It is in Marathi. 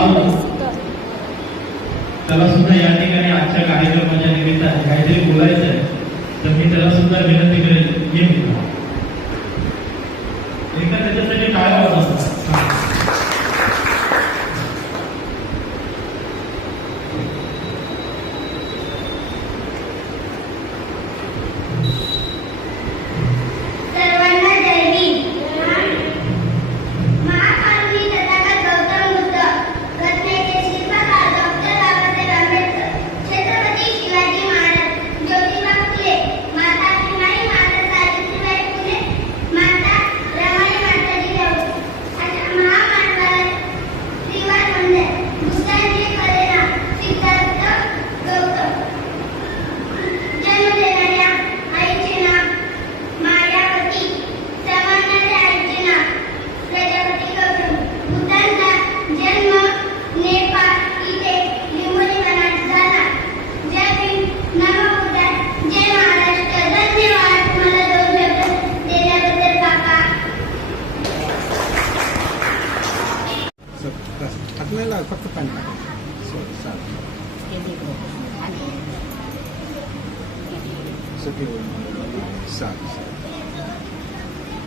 लावलं त्याला सुद्धा या ठिकाणी आजच्या कार्यक्रमाच्या निमित्ताने काहीतरी बोलायचं आहे, तर मी त्याला सुद्धा विनंती करेल ये मित्र एकदा त्याच्यासाठी टाळ्या वाजवा. फक्त पाणी टाका.